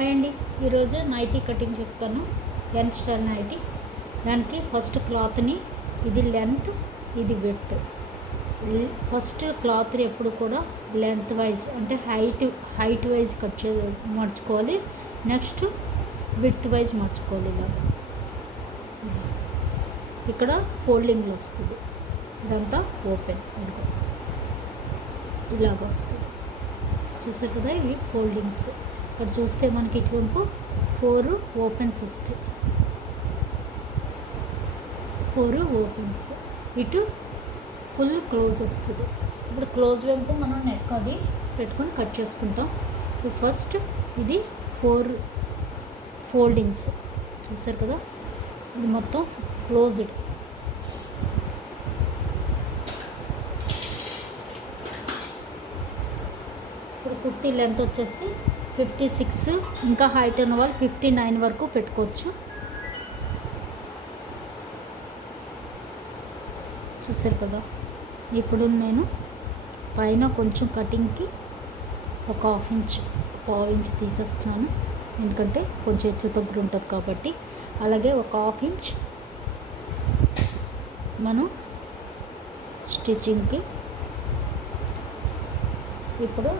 Hi అండి. ఈరోజు nighty cutting చెప్తాను. N style nighty. దానికి ఫస్ట్ క్లాత్ని, ఇది లెంత్, ఇది విడ్త్. ఫస్ట్ క్లాత్ని ఎప్పుడు కూడా లెంత్ వైజ్ అంటే హైట్ వైజ్ మర్చుకోవాలి. నెక్స్ట్ విడ్త్ వైజ్ మర్చుకోవాలి. ఇక్కడ ఫోల్డింగ్లో వస్తుంది, ఇదంతా ఓపెన్, ఇలాగ వస్తుంది. చూసారు కదా, ఇవి ఫోల్డింగ్స్. ఇక్కడ చూస్తే మనకి ఇటువైపు 4 ఓపెన్స్ వస్తాయి, 4 ఓపెన్స్. ఇటు ఫుల్ క్లోజ్ వస్తుంది. ఇప్పుడు క్లోజ్ వైపు మనం నెక్ అది పెట్టుకొని కట్ చేసుకుంటాం. ఫస్ట్ ఇది 4 ఫోల్డింగ్స్ చూసారు కదా, ఇది మొత్తం క్లోజ్డ్. ఇప్పుడు కుర్తీ లెంత్ వచ్చేసి 56, ఇంకా హైట్ ఉన్న వాళ్ళు 59 వరకు పెట్టుకోవచ్చు. చూసారు కదా. ఇప్పుడు నేను పైన కొంచెం కటింగ్కి ఒక పావు ఇంచ్ తీసేస్తున్నాను, ఎందుకంటే కొంచెం హెచ్చు తగ్గులు ఉంటుంది కాబట్టి. అలాగే ఒక ½ ఇంచ్ మనం స్టిచ్చింగ్కి. ఇప్పుడు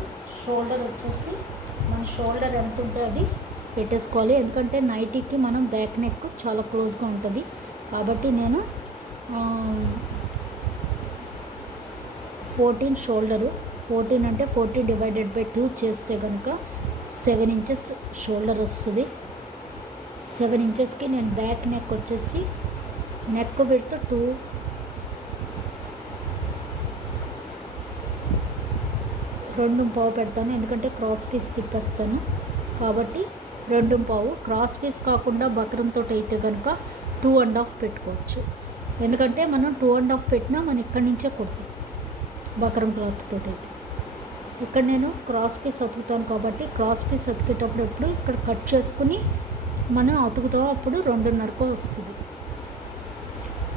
షోల్డర్ వచ్చేసి మన షోల్డర్ ఎంత ఉంటే అది పెట్టేసుకోవాలి, ఎందుకంటే నైటీకి మనం బ్యాక్ నెక్ చాలా క్లోజ్గా ఉంటుంది కాబట్టి. నేను 14 షోల్డరు, 14 అంటే 40/2 చేస్తే కనుక 7 ఇంచెస్ షోల్డర్ వస్తుంది. 7 ఇంచెస్కి నేను బ్యాక్ నెక్ వచ్చేసి నెక్ పెడితే 2.5 పెడతాను, ఎందుకంటే క్రాస్ పీస్ తిప్పేస్తాను కాబట్టి. 2.5 క్రాస్ పీస్ కాకుండా బక్రంతో అయితే కనుక 2.5 పెట్టుకోవచ్చు, ఎందుకంటే మనం 2.5 పెట్టినా మనం ఇక్కడి నుంచే కుడతాం బక్రం క్లాత్ తోటి అయితే. ఇక్కడ నేను క్రాస్ పీస్ అతుకుతాను కాబట్టి క్రాస్ పీస్ అతికేటప్పుడు ఎప్పుడు ఇక్కడ కట్ చేసుకుని మనం అతుకుతాం, అప్పుడు 2.5 వస్తుంది.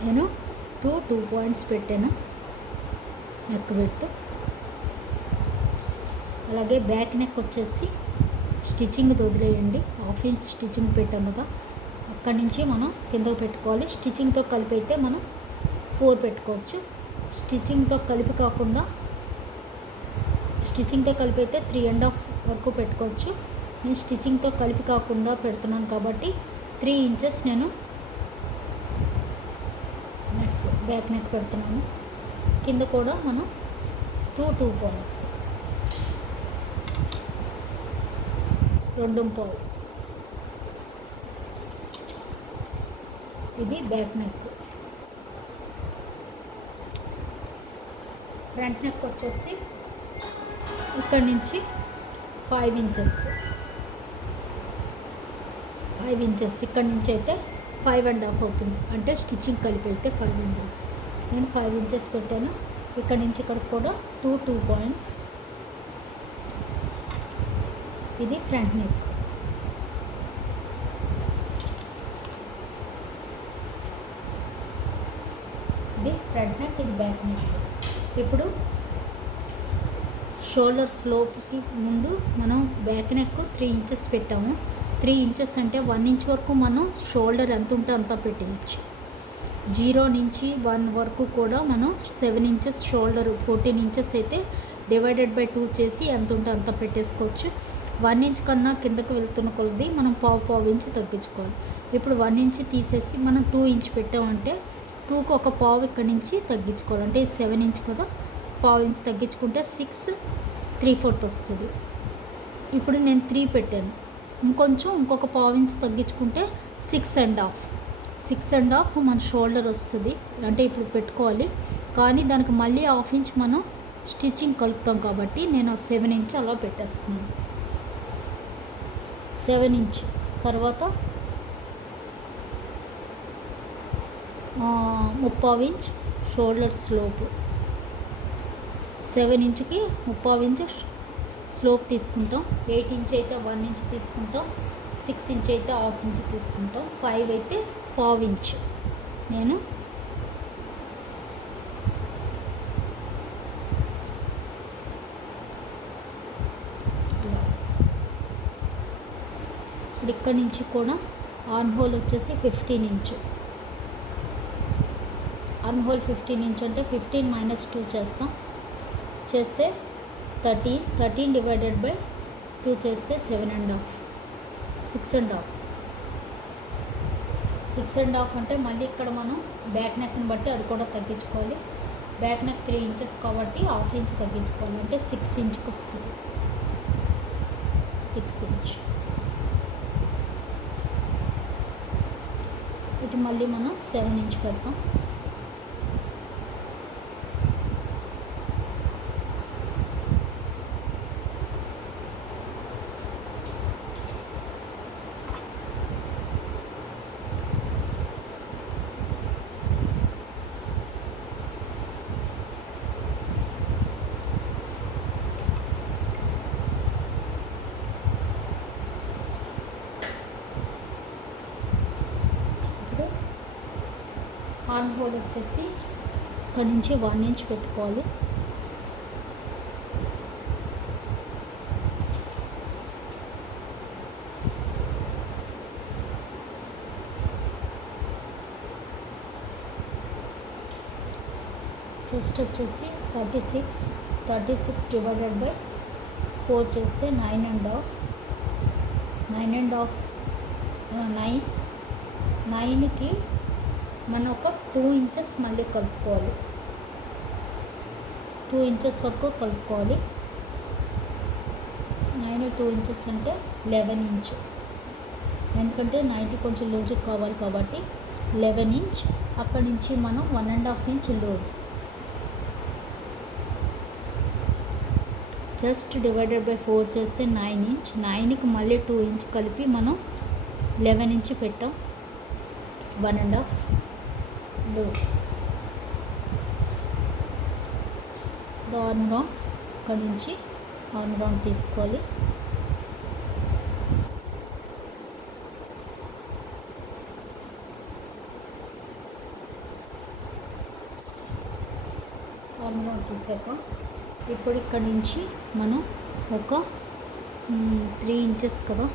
నేను 2 పాయింట్స్ పెట్టాను నెక్ పెడితే. అలాగే బ్యాక్ నెక్ వచ్చేసి స్టిచ్చింగ్ వదిలేయండి, ½ ఇంచ్ స్టిచ్చింగ్ పెట్టాం కదా, అక్కడి నుంచి మనం కిందకు పెట్టుకోవాలి. స్టిచ్చింగ్తో కలిపి అయితే మనం 4 పెట్టుకోవచ్చు. స్టిచ్చింగ్తో కలిపి కాకుండా స్టిచ్చింగ్తో కలిపి అయితే 3.5 వరకు పెట్టుకోవచ్చు. నేను స్టిచ్చింగ్తో కలిపి కాకుండా పెడుతున్నాను కాబట్టి 3 ఇంచెస్ నేను బ్యాక్ నెక్ పెడుతున్నాను. కింద కూడా మనం 2 పాయింట్స్, 2.5. ఇది బ్యాక్ నెక్. ఫ్రంట్ నెక్ వచ్చేసి ఇక్కడి నుంచి 5 ఇంచెస్, 5 ఇంచెస్ ఇక్కడి నుంచి అయితే 5.5 అవుతుంది, అంటే స్టిచ్చింగ్ కలిపి అయితే 5.5. నేను 5 ఇంచెస్ పెట్టాను. ఇక్కడి నుంచి ఇక్కడికి కూడా 2 పాయింట్స్. ఇది ఫ్రంట్ నెక్. ఇది ఫ్రంట్ నెక్, ఇది బ్యాక్ నెక్. ఇప్పుడు షోల్డర్ స్లోప్కి ముందు మనం బ్యాక్ నెక్ 3 ఇంచెస్ పెట్టాము. 3 ఇంచెస్ అంటే 1 ఇంచ్ వరకు మనం షోల్డర్ ఎంత ఉంటే అంత పెట్టేయచ్చు. 0 నుంచి 1 వరకు కూడా మనం 7 ఇంచెస్ షోల్డర్, 14 ఇంచెస్ అయితే డివైడెడ్/2 చేసి ఎంత ఉంటే అంత పెట్టేసుకోవచ్చు. 1 ఇంచ్ కన్నా కిందకి వెళ్తున్న కొలది మనం పావు ఇంచ్ తగ్గించుకోవాలి. ఇప్పుడు 1 ఇంచ్ తీసేసి మనం 2 ఇంచ్ పెట్టామంటే 2కి ఒక పావు ఇక్కడి నుంచి తగ్గించుకోవాలి. అంటే 7 ఇంచ్ కదా, పావు ఇంచ్ తగ్గించుకుంటే 6 3/4 వస్తుంది. ఇప్పుడు నేను 3 పెట్టాను, ఇంకొక పావు ఇంచ్ తగ్గించుకుంటే 6.5 మన షోల్డర్ వస్తుంది. అంటే ఇప్పుడు పెట్టుకోవాలి, కానీ దానికి మళ్ళీ ½ ఇంచ్ మనం స్టిచ్చింగ్ కలుపుతాం కాబట్టి నేను 7 ఇంచ్ అలా పెట్టేస్తున్నాను. 7 ఇంచ్ తర్వాత 3/4 inch shoulder slope. 7 ఇంచ్కి 3/4 inch slope తీసుకుంటాం. 8 ఇంచ్ అయితే 1 ఇంచ్ తీసుకుంటాం. 6 ఇంచ్ అయితే ½ ఇంచ్ తీసుకుంటాం. 5 అయితే పావు ఇంచ్. నేను ఇప్పుడు ఇక్కడ నుంచి కూడా ఆర్మ్ హోల్ వచ్చేసి 15 ఇంచ్. ఆర్మ్ హోల్ 15 ఇంచ్ అంటే 15 - 2 చేస్తాం. చేస్తే 13 డివైడెడ్ బై 2 చేస్తే 7.5, 6.5. 6.5 అంటే మళ్ళీ ఇక్కడ మనం బ్యాక్ నెక్ని బట్టి అది కూడా తగ్గించుకోవాలి. బ్యాక్ నెక్ 3 ఇంచెస్ కాబట్టి 1/2 ఇంచ్ తగ్గించుకోవాలి, అంటే 6 ఇంచ్కి వస్తుంది. 6 ఇంచ్. ఇటు మళ్ళీ మనం 7 ఇంచ్ పెడతాం. ఆర్మ్ హోల్ వచ్చేసి ఇక్కడ నుంచి 1 ఇంచ్ పెట్టుకోవాలి. చెస్ట్ వచ్చేసి 36 డివైడెడ్ బై 4 చేస్తే 9.5. 9కి మనం ఒక 2 ఇంచెస్ మళ్ళీ కలుపుకోవాలి. 2 ఇంచెస్ వరకు కలుపుకోవాలి. 9 2 ఇంచెస్ అంటే 11 ఇంచ్. ఎందుకంటే 90 కొంచెం లూజ్ కావాలి కాబట్టి 11 ఇంచ్. అక్కడి నుంచి మనం 1.5 inch loose. Just divided by 4 చేస్తే 9 ఇంచ్. 9కి మళ్ళీ 2 ఇంచ్ కలిపి మనం 11 ఇంచ్ పెట్టాం. 1.5 లూజ్. ఆర్మ్ రౌండ్ ఇక్కడ నుంచి ఆర్మ్ రౌండ్ తీసుకోవాలి. ఆర్మ్ రౌండ్ తీసాక ఇప్పుడు ఇక్కడ నుంచి మనం ఒక 3 ఇంచెస్ కదా,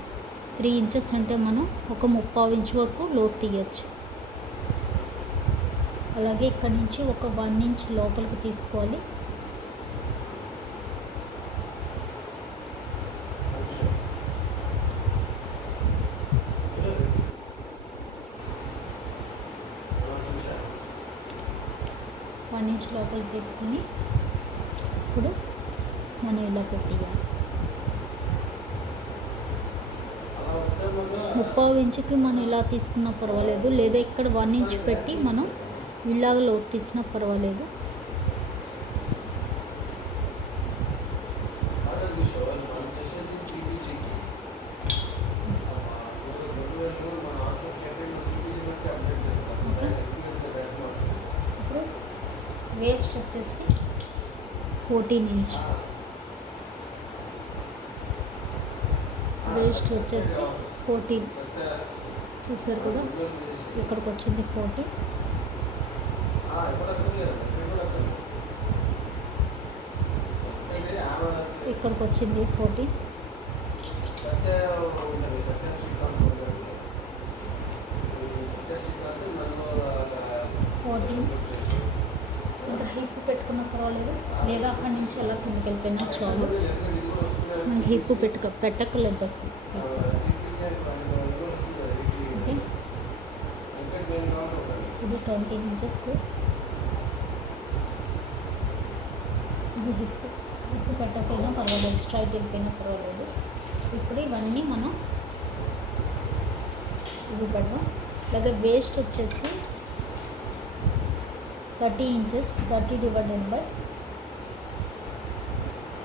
3 ఇంచెస్ అంటే మనం ఒక 3/4 ఇంచ్ వరకు లోతు తీయచ్చు. అలాగే ఇక్కడ నుంచి ఒక 1 ఇంచ్ లోపలికి తీసుకోవాలి. లోపలికి తీసుకుని ఇప్పుడు మనం ఇలా పెట్టేయాలి. 3/4 ఇంచుకి మనం ఇలా తీసుకున్నా పర్వాలేదు, లేదా ఇక్కడ 1 ఇంచ్ పెట్టి మనం ఇలాగ లోతు తీసినా పర్వాలేదు. ఇప్పుడు వేస్ట్ వచ్చేసి 14 ఇంచ్. వేస్ట్ వచ్చేసి 14 చూసారు కదా, ఇక్కడికి వచ్చింది 14. ఇక్కడికి వచ్చింది 14. ఇంకా హిప్ పెట్టుకున్న పర్వాలేదు, లేదా అక్కడి నుంచి ఎలా కిందకి వెళ్ళిపోయినా చాలు. హిప్ పెట్టక్కర్లేదు అసలు. ఓకే, ఇది 20 ఇంచెస్. ఇది హిప్ పెట్టకపోయినా పర్వాలేదు, స్ట్రైట్ వెళ్ళిపోయినా పర్వాలేదు. ఇప్పుడు ఇవన్నీ మనం ఇది పెడదాం. అలాగే వేస్ట్ వచ్చేసి 30 ఇంచెస్. 30 divided by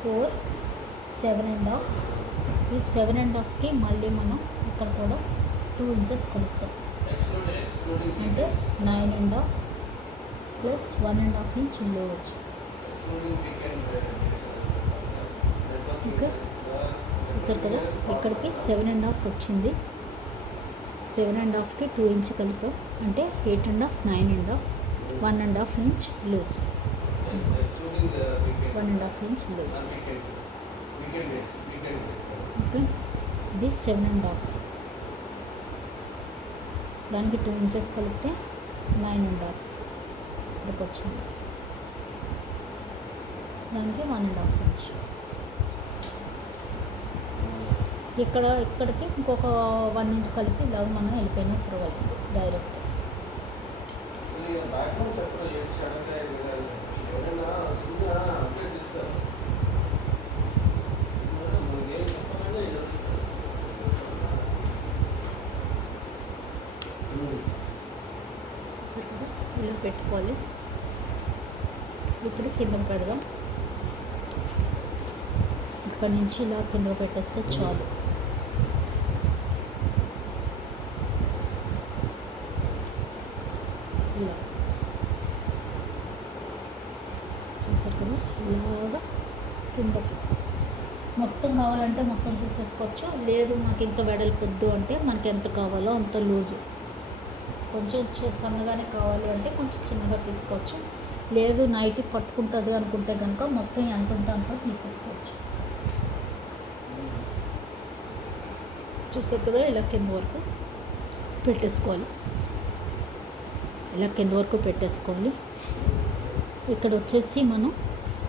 4 7.5. ఈ 7.5కి మళ్ళీ మనం ఇక్కడ కూడా 2 ఇంచెస్ కలుపుతాం, అంటే 9.5 ప్లస్ 1.5 ఇంచ్ లోజ్. ఓకే, చూసారు కదా, ఇక్కడికి 7.5 వచ్చింది. 7.5కి 2 ఇంచ్ కలిపాం, అంటే 8.5 9.5 1.5 inch loose. 1.5 inch loose. Okay, ఇది 7.5. దానికి 2 ఇంచెస్ కలిపితే 9.5 ఇక్కడికి వచ్చింది. దానికి 1.5 ఇంచ్. ఇక్కడికి ఇంకొక 1 ఇంచ్ కలిపి ఇలాగ మనం వెళ్ళిపోయిన పర్వాలేదు డైరెక్ట్. ఇలా పెట్టుకోవాలి. ఇప్పుడు కింద పెడదాం. ఇక్కడ నుంచి ఇలా కింద పెట్టేస్తే చాలు. ఇలా చూసారు కదా, ఇలాగా కిందకి మొత్తం కావాలంటే మొత్తం తీసేసుకోవచ్చు. లేదు మాకు ఇంత వెడల్పొద్దు అంటే మనకి ఎంత కావాలో అంత లూజు, కొంచెం సన్నగానే కావాలి అంటే కొంచెం చిన్నగా తీసుకోవచ్చు. లేదు నైట్ పట్టుకుంటుంది అనుకుంటే కనుక మొత్తం ఎంత ఉంటే అంత తీసేసుకోవచ్చు. చూసారు కదా, ఇలా కింద వరకు పెట్టేసుకోవాలి. ఇలా కింద వరకు పెట్టేసుకోవాలి. ఇక్కడ వచ్చేసి మనం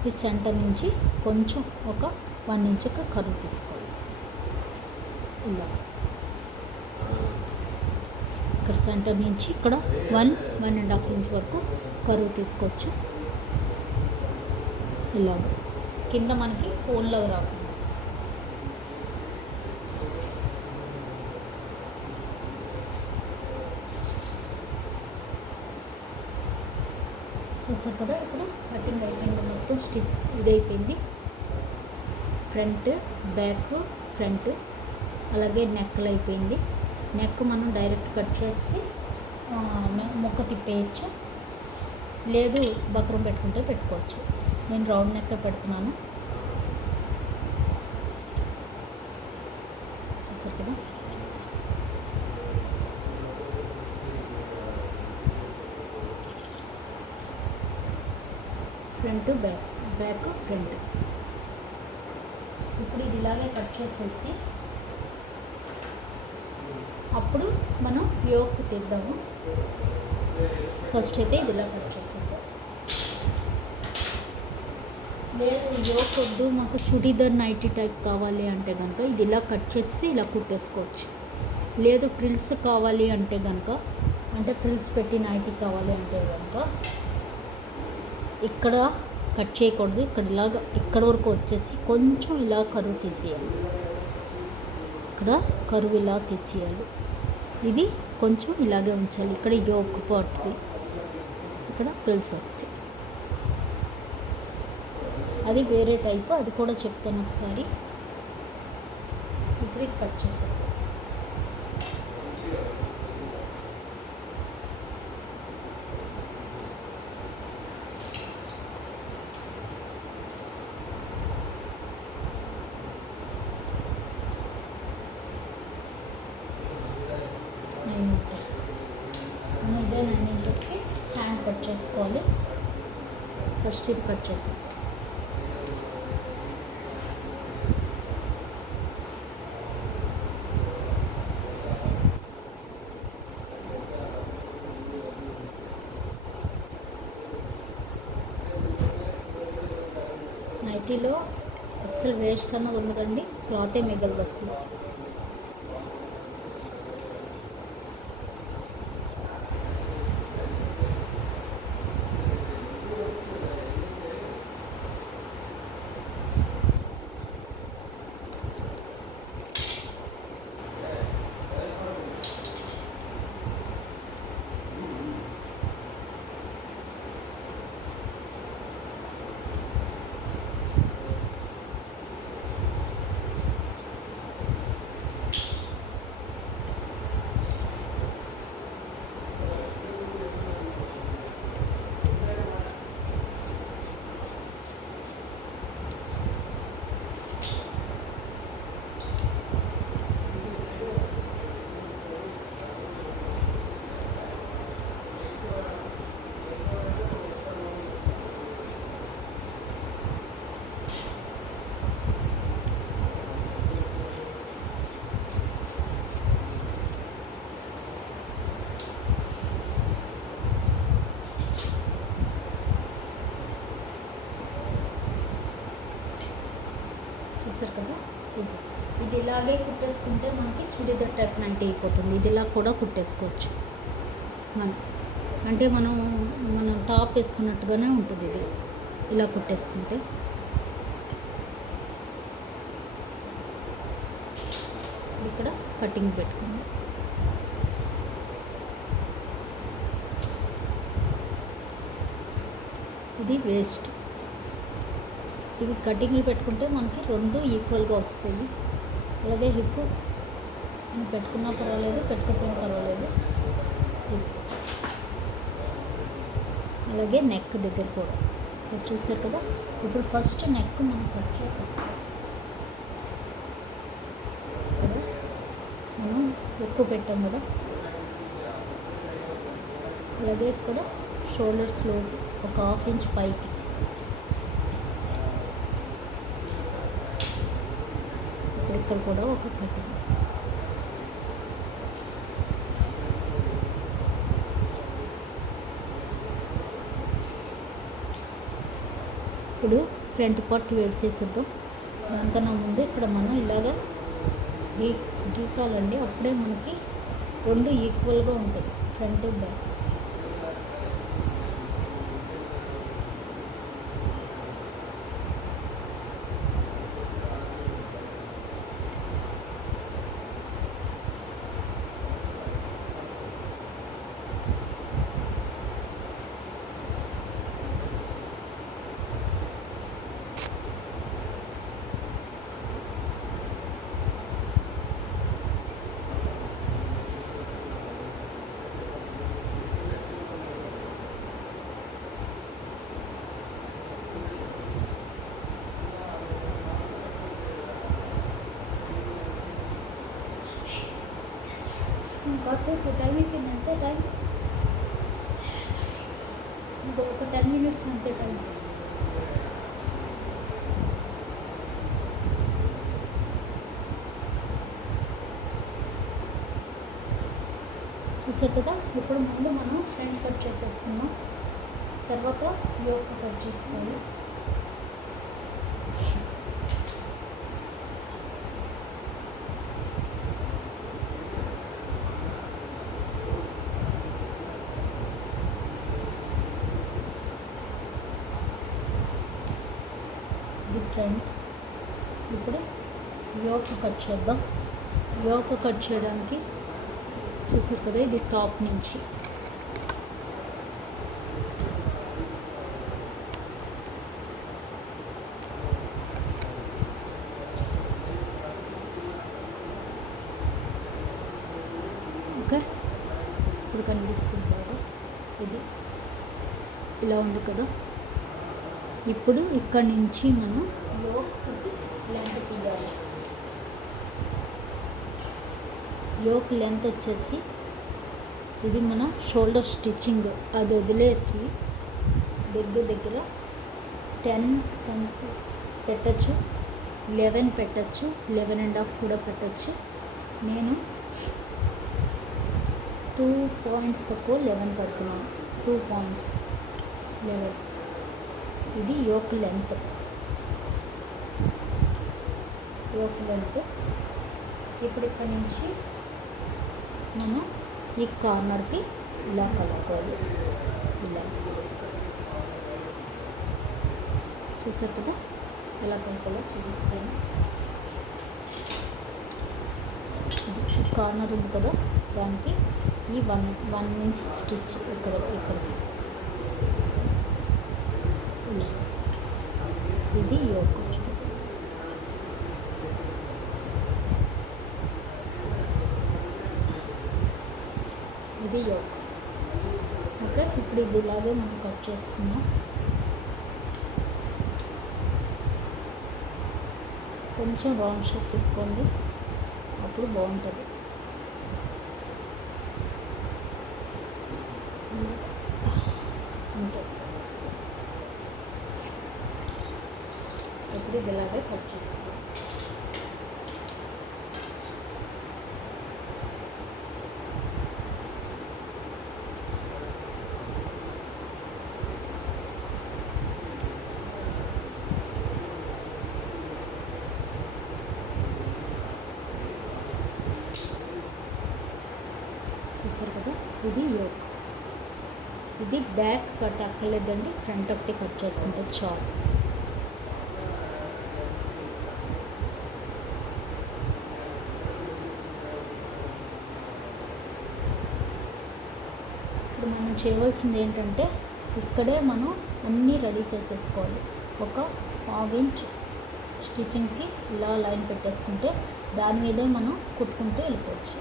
ఈ సెంటర్ నుంచి కొంచెం ఒక 1 ఇంచుకి కర్వ్ తీసుకోవాలి. ఇలా ఇక్కడ సెంటర్ నుంచి ఇక్కడ 1.5 ఇంచ్ వరకు కరువు తీసుకోవచ్చు. ఇలా కింద మనకి కోన్లో రాకుండా. చూసారు కదా, ఇప్పుడు కటింగ్ అయిపోయింది, మొత్తం స్టిచ్ ఇదైపోయింది. ఫ్రంట్ బ్యాక్ ఫ్రంట్ అలాగే నెక్లు అయిపోయింది. నెక్ మనం డైరెక్ట్ కట్ చేసి ముక్క తిప్పేయచ్చు, లేదు బక్రం పెట్టుకుంటే పెట్టుకోవచ్చు. నేను రౌండ్ నెక్ పెడుతున్నాను. చూసారు కదా, ఫ్రంట్ బ్యాక్ ఫ్రంట్. ఇప్పుడు ఇది ఇలాగే కట్ చేసేసి అప్పుడు మనం యోక్ తీద్దాము. ఫస్ట్ అయితే ఇది ఇలా కట్ చేసేద్దాం. లేదు యోక్ వద్దు మాకు చుడీదార్ నైటీ టైప్ కావాలి అంటే కనుక ఇది ఇలా కట్ చేసి ఇలా కుట్టేసుకోవచ్చు. లేదు ప్రిల్స్ కావాలి అంటే కనుక, అంటే ప్రిల్స్ పెట్టి నైటీ కావాలి అంటే కనుక ఇక్కడ కట్ చేయకూడదు, ఇక్కడ ఇలాగ ఇక్కడ వరకు వచ్చేసి కొంచెం ఇలా కరువు తీసేయాలి. ఇక్కడ కరువు ఇలా తీసేయాలి. ఇది కొంచెం ఇలాగే ఉంచాలి. ఇక్కడ యోక్ పడుతుంది, ఇక్కడ ప్రిల్స్ వస్తాయి. అది వేరే టైపు, అది కూడా చెప్తాను ఒకసారి. ఇప్పుడు ఇది కట్ చేసేది. మనం ఇదే 9 ఇంచెస్కి హ్యాండ్ కట్ చేసుకోవాలి. ఫస్ట్ ఇది కట్ చేసాం. నైటీలో అస్సలు వేస్ట్ అన్నది ఉండదండి, క్లాతే మిగిలి వస్తుంది. చూసారు కదా, ఇది ఇది ఇలాగే కుట్టేసుకుంటే మనకి చుడీదార్ టైప్ అంటే అయిపోతుంది. ఇది ఇలా కూడా కుట్టేసుకోవచ్చు మనం, అంటే మనం టాప్ వేసుకున్నట్టుగానే ఉంటుంది. ఇది ఇలా కుట్టేసుకుంటే ఇక్కడ కటింగ్ పెట్టుకుంది. ఇది వేస్ట్. ఇవి కటింగ్లు పెట్టుకుంటే మనకి రెండు ఈక్వల్గా వస్తాయి. అలాగే హిప్ పెట్టుకున్నా పర్వాలేదు, పెట్టుకపోయినా పర్వాలేదు. అలాగే నెక్ దగ్గర కూడా ఇది చూసారు కదా. ఇప్పుడు ఫస్ట్ నెక్ మనం కట్ చేసేస్తాం. కదా మనం ఎక్కువ పెట్టాం కదా. అలాగే ఇక్కడ షోల్డర్స్లో ఒక 1/2 ఇంచ్ పైకి, ఇక్కడ కూడా ఒక కటింగ్. ఇప్పుడు ఫ్రంట్ పార్ట్ వేడి చేసేద్దాం. దానికన్నా ముందు ఇక్కడ మనం ఇలాగా గీకాలండి. అప్పుడే మనకి రెండు ఈక్వల్గా ఉంటుంది, ఫ్రంట్ బ్యాక్. కాసేపు టైం అయిపోయింది, అంతే టైం. ఇంకొక 10 minutes అంతే టైం. చూసారు కదా. ఇప్పుడు ముందు మనం ఫ్రంట్ కట్ చేసేసుకుందాం, తర్వాత యోక్ కట్ చేసుకోవాలి. ఫ్రంట్. ఇప్పుడు యోక్ కట్ చేద్దాం. యోక్ కట్ చేయడానికి చూసారు కదా, ఇది టాప్ నుంచి ఓకే. ఇప్పుడు కనిపిస్తుంది కదా, ఇది ఇలా ఉంది కదా. ఇప్పుడు ఇక్కడ నుంచి మనం యోక్కి లెంత్ తీయాలి. యోక్ లెంత్ వచ్చేసి ఇది మన షోల్డర్ స్టిచ్చింగ్, అది వదిలేసి దగ్గర 10 పెట్టచ్చు, 11 పెట్టచ్చు, 11.5 కూడా పెట్టచ్చు. నేను 2 పాయింట్స్ తక్కువ 11 పెడుతున్నాను. 2 పాయింట్స్ 11. ఇది యోక్ లెంత్. ఇప్పుడు ఇక్కడ నుంచి మనం ఈ కార్నర్కి ఇలా కలుపుకోవాలి. ఇలా చూసారు కదా, ఎలా కలుపుకోవాలో చూపిస్తాను. కార్నర్ ఉంది కదా, దానికి ఈ 1 ఇంచ్ స్టిచ్ ఇక్కడికి. ఇది యోక్ వస్తుంది. ఇది యోక్. ఓకే. ఇప్పుడు ఇది ఇలాగే మనం కట్ చేసుకున్నాం. కొంచెం రౌండ్ షేప్ తిప్పుకోండి, అప్పుడు బాగుంటుంది. అంతే. ఇప్పుడు ఇది ఇలాగే కట్ చేసుకోండి. చూసారు కదా, ఇది యోక్. ఇది బ్యాక్ కట్ అక్కర్లేదండి, ఫ్రంట్ ఒకటి కట్ చేసుకుంటే చాలు. ఇప్పుడు మనం చేయవలసింది ఏంటంటే ఇక్కడే మనం అన్నీ రెడీ చేసేసుకోవాలి. ఒక 1/2 ఇంచ్ స్టిచ్చింగ్కి ఇలా లైన్ పెట్టేసుకుంటే దాని మీద మనం కుట్టుకుంటూ వెళ్ళిపోవచ్చు.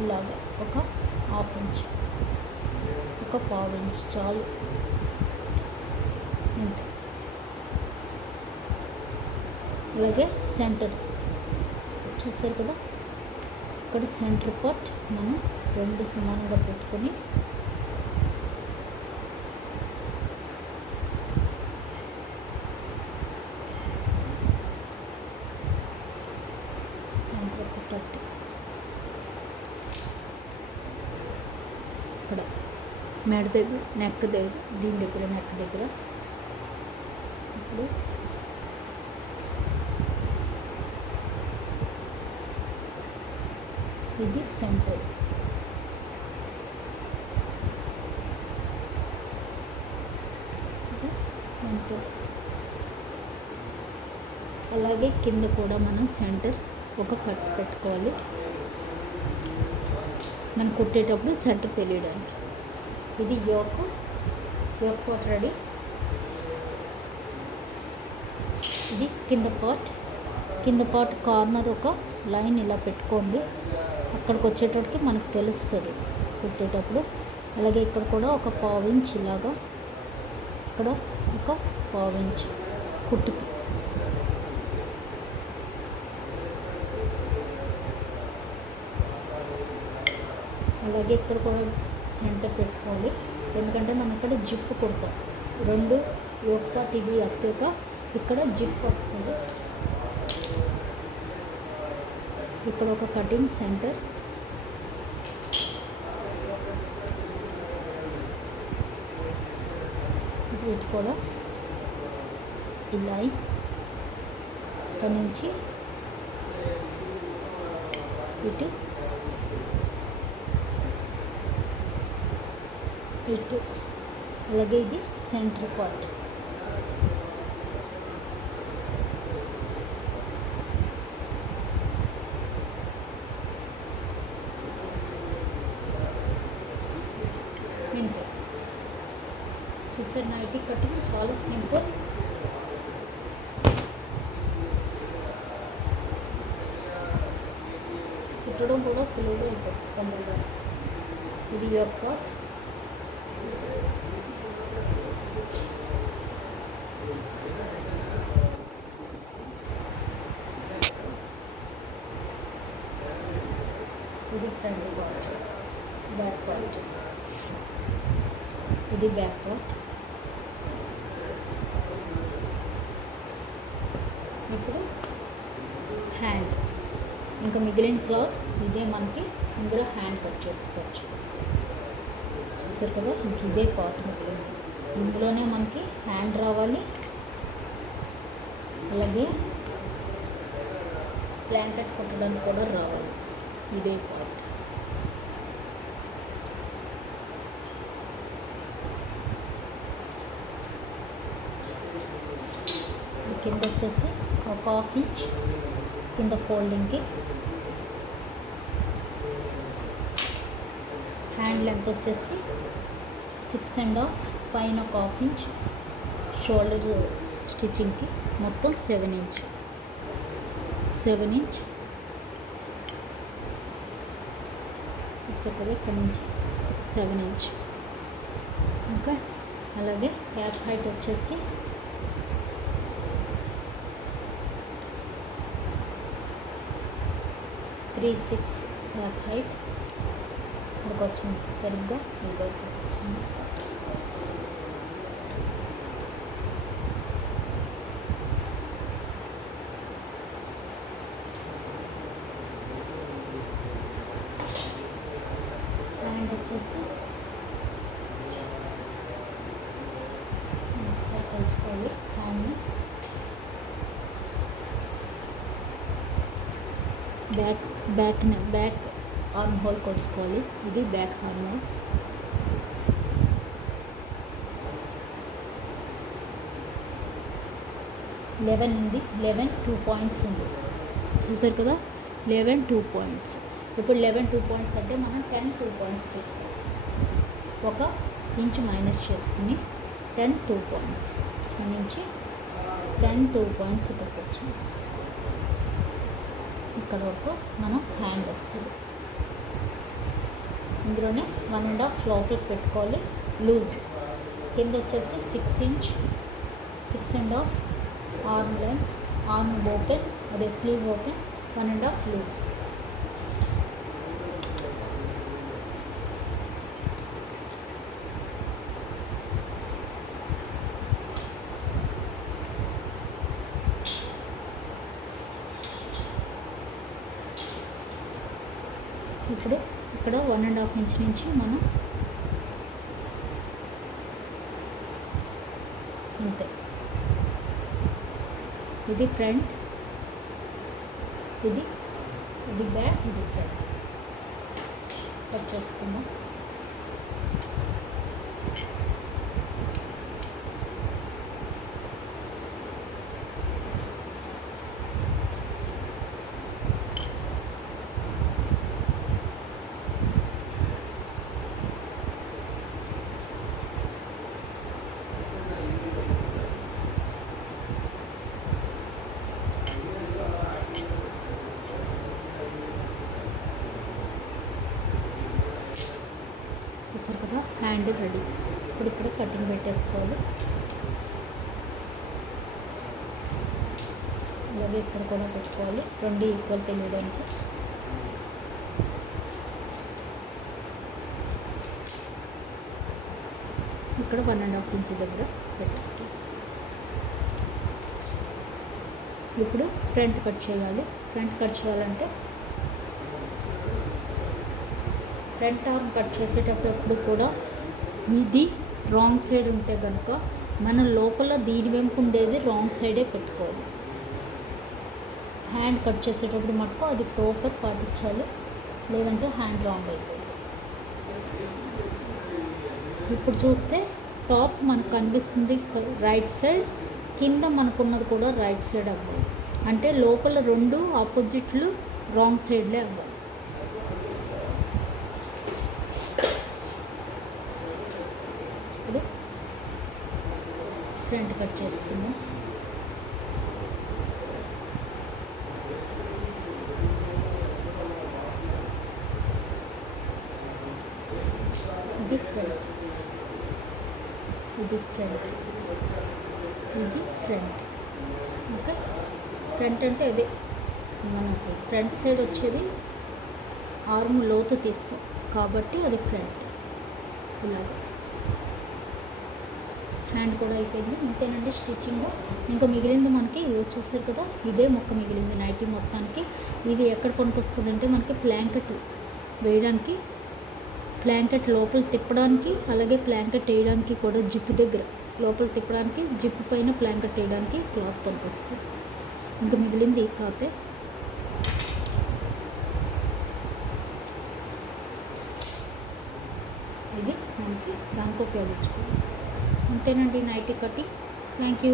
ఇలాగ ఒక 1/2 ఇంచ్, ఒక 1/4 ఇంచ్ చాలు. అంతే. అలాగే సెంటర్ చూసారు కదా, ఇక్కడ సెంటర్ పార్ట్ మనం 2 సమానంగా పెట్టుకొని సెంటర్ ఒక కట్ ఇక్కడ మెడ దగ్గర, నెక్ దగ్గర, దీని దగ్గర నెక్ దగ్గర. ఇప్పుడు ఇది సెంటర్. సెంటర్ అలాగే కింద కూడా మనం సెంటర్ ఒక కట్ పెట్టుకోవాలి, మనం కుట్టేటప్పుడు సెంటర్ తెలియడానికి. ఇది యోక్ పార్ట్ రెడీ. ఇది కింద పార్ట్ కార్నర్ ఒక లైన్ ఇలా పెట్టుకోండి, అక్కడికి వచ్చేటప్పటికి మనకు తెలుస్తుంది కుట్టేటప్పుడు. అలాగే ఇక్కడ కూడా ఒక 1/4 ఇంచ్ ఇలాగా, ఇక్కడ ఒక 1/4 ఇంచ్ కుట్టుకి. అలాగే ఇక్కడ కూడా సెంటర్ పెట్టుకోవాలి, ఎందుకంటే మనం ఇక్కడ జిప్ కుడతాం. 2 యోక్ పార్ట్ ఇది అతికాక ఇక్కడ జిప్ వస్తుంది. ఇక్కడ ఒక కటింగ్ సెంటర్, వీటి కూడా ఇలా ఇక్కడ నుంచి ఇటు అలాగే ఇది సెంటర్ పార్ట్. ఇంతే. చూసారు, నైటీ కటింగ్ చాలా సింపుల్. కుట్టడం కూడా సులువుగా ఉంటుంది, తొందరగా. ఇది యోక్ పార్ట్. ఇది ఫ్రంట్ పార్ట్, బ్యాక్ పార్ట్. ఇది బ్యాక్ పార్ట్. ఇప్పుడు హ్యాండ్, ఇంకా మిగిలిన క్లాత్ ఇదే మనకి ఇందులో హ్యాండ్ కట్ చేసుకోవచ్చు. చూసారు కదా, ఇంక ఇదే పార్ట్ మిగిలింది, ఇందులోనే మనకి హ్యాండ్ రావాలి. అలాగే బ్లాంకెట్ కుట్టడానికి కూడా రావాలి, ఇదే పార్ట్. కింద వచ్చేసి ఒక 1/2 ఇంచ్ కింద ఫోల్డింగ్కి. హ్యాండ్ లెంత్ వచ్చేసి 6.5, పైన ఒక 1/2 ఇంచ్, షోల్డర్ స్టిచ్చింగ్కి మొత్తం 7 ఇంచ్. చూసారు కదా, ఇక్కడ నుంచి 7 ఇంచ్. ఓకే. అలాగే క్యాప్ హైట్ వచ్చేసి 3/6 క్యాప్ హైట్. ఇక్కడికి వచ్చింది సరిగ్గా, ఇక్కడికి వచ్చింది. హ్యాండ్ వచ్చేసి ఒకసారి కలుసుకోవాలి హ్యాండ్ని. బ్యాక్ బ్యాక్ ఆర్మ్ హోల్ కొలుచుకోవాలి. ఇది బ్యాక్ ఆర్మ్ హోల్. లెవెన్ ఉంది, 11 2 పాయింట్స్ ఉంది. చూసారు కదా, 11 2 పాయింట్స్. ఇప్పుడు 11 2 పాయింట్స్ అంటే మనం 10 2 పాయింట్స్ పెట్టుకోవాలి. 1 ఇంచ్ మైనస్ చేసుకుని 10 2 పాయింట్స్ నుంచి 10 2 పాయింట్స్ ఇక్కడికి వచ్చింది. ఇక్కడ వరకు మనం హ్యాండ్ వస్తుంది. ఇందులోనే 1.5 లోపలికి పెట్టుకోవాలి లూజ్. కింద వచ్చేసి 6 inch 6.5 arm length, arm open, అదే స్లీవ్ ఓపెన్, 1.5 లూజ్. ఇప్పుడు ఇక్కడ 1.5 ఇంచ్ నుంచి మనం అంతే. ఇది ఫ్రంట్, ఇది బ్యాక్, ఇది ఫ్రంట్ కట్ చేసుకుందాం. చూసారు కదా, హ్యాండ్ రెడీ. ఇప్పుడు ఇక్కడ కటింగ్ పెట్టేసుకోవాలి. అలాగే ఇక్కడ కూడా పెట్టుకోవాలి, రెండు ఈక్వల్ తెలియడానికి. ఇక్కడ 1.5 ఇంచ్ దగ్గర పెట్టేసుకోవాలి. ఇప్పుడు ఫ్రంట్ కట్ చేయాలి. ఫ్రంట్ కట్ చేయాలంటే ఫ్రంట్ ఆర్మ్ కట్ చేసేటప్పుడు కూడా ఇది రాంగ్ సైడ్ ఉంటే కనుక మనం లోపల దీని వెంపు ఉండేది రాంగ్ సైడే పెట్టుకోవాలి. హ్యాండ్ కట్ చేసేటప్పుడు మటుకు అది ప్రాపర్ పాటించాలి, లేదంటే హ్యాండ్ రాంగ్ అయిపోయింది. ఇప్పుడు చూస్తే టాప్ మనకు కనిపిస్తుంది రైట్ సైడ్, కింద మనకున్నది కూడా రైట్ సైడ్ అవ్వాలి. అంటే లోపల రెండు ఆపోజిట్లు రాంగ్ సైడ్లే అవ్వాలి. ఇప్పుడు ఫ్రంట్ కట్ చేస్తున్నాం. ఇది ఫ్రంట్, ఇది ఫ్రంట్, ఇది ఫ్రంట్. ఓకే, ఫ్రంట్ అంటే అదే మనకి ఫ్రంట్ సైడ్ వచ్చేది ఆర్మ్ లోతు తీస్తాం కాబట్టి అది ఫ్రంట్. ఇలాగ హ్యాండ్ కూడా అయిపోయింది. ఇంతేనండి స్టిచ్చింగ్. ఇంకా మిగిలింది మనకి చూస్తారు కదా, ఇదే మొక్క మిగిలింది నైటీ మొత్తానికి. ఇది ఎక్కడ పనికి అంటే మనకి ప్లాంకెట్ వేయడానికి, ప్లాంకెట్ లోపల తిప్పడానికి, అలాగే ప్లాంకెట్ వేయడానికి కూడా జిప్ దగ్గర లోపల తిప్పడానికి, జిప్ పైన ప్లాంకెట్ వేయడానికి క్లాత్ పనికొస్తుంది. ఇంకా మిగిలింది ఈ క్లాతే. ఇది మనకి దానికి ఉపయోగించుకోవాలి. అంతేనండి నైటీ కటింగ్. Thank you.